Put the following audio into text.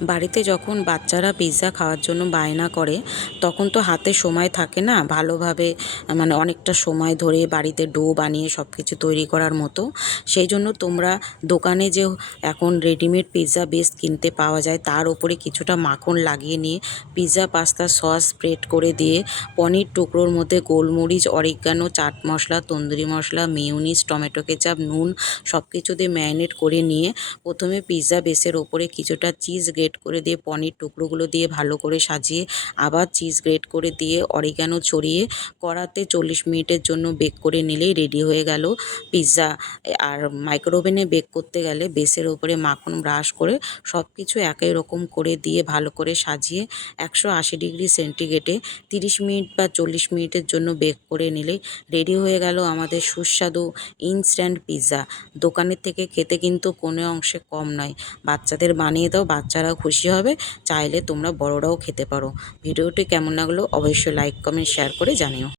বাড়িতে যখন বাচ্চারা পিৎজা খাওয়ার জন্য বায়না করে তখন তো হাতে সময় থাকে না ভালোভাবে, মানে অনেকটা সময় ধরে বাড়িতে ডো বানিয়ে সব কিছু তৈরি করার মতো। সেই জন্য তোমরা দোকানে যে এখন রেডিমেড পিৎজা বেস কিনতে পাওয়া যায় তার ওপরে কিছুটা মাখন লাগিয়ে নিয়ে পিৎজা পাস্তা সস স্প্রেড করে দিয়ে পনির টুকরোর মধ্যে গোলমরিচ, অরিগানো, চাট মশলা, তন্দুরি মশলা, মেয়োনিজ, টমেটো কেচাপ, নুন সব কিছু দিয়ে ম্যারিনেট করে নিয়ে প্রথমে পিৎজা বেসের ওপরে কিছুটা চিজ গ্রেট করে দিয়ে পনির টুকরোগুলো দিয়ে ভালো করে সাজিয়ে আবার চিজ গ্রেট করে দিয়ে অরিগানো ছড়িয়ে কড়াতে 40 মিনিটের জন্য বেক করে নিলেই রেডি হয়ে গেল পিৎজা। আর মাইক্রোওভেনে বেক করতে গেলে বেসের ওপরে মাখন ব্রাশ করে সব কিছু একই রকম করে দিয়ে ভালো করে সাজিয়ে 180 ডিগ্রি সেন্টিগ্রেডে 30 মিনিট বা 40 মিনিটের জন্য বেক করে নিলেই রেডি হয়ে গেল আমাদের সুস্বাদু ইনস্ট্যান্ট পিৎজা। দোকানের থেকে খেতে কিন্তু কোনো অংশে কম নয়। বাচ্চাদের বানিয়ে দাও, বাচ্চারাও খুশি হবে, চাইলে তোমরা বড়রাও খেতে পারো। ভিডিওটি কেমন লাগলো অবশ্যই লাইক কমেন্ট শেয়ার করে জানিও।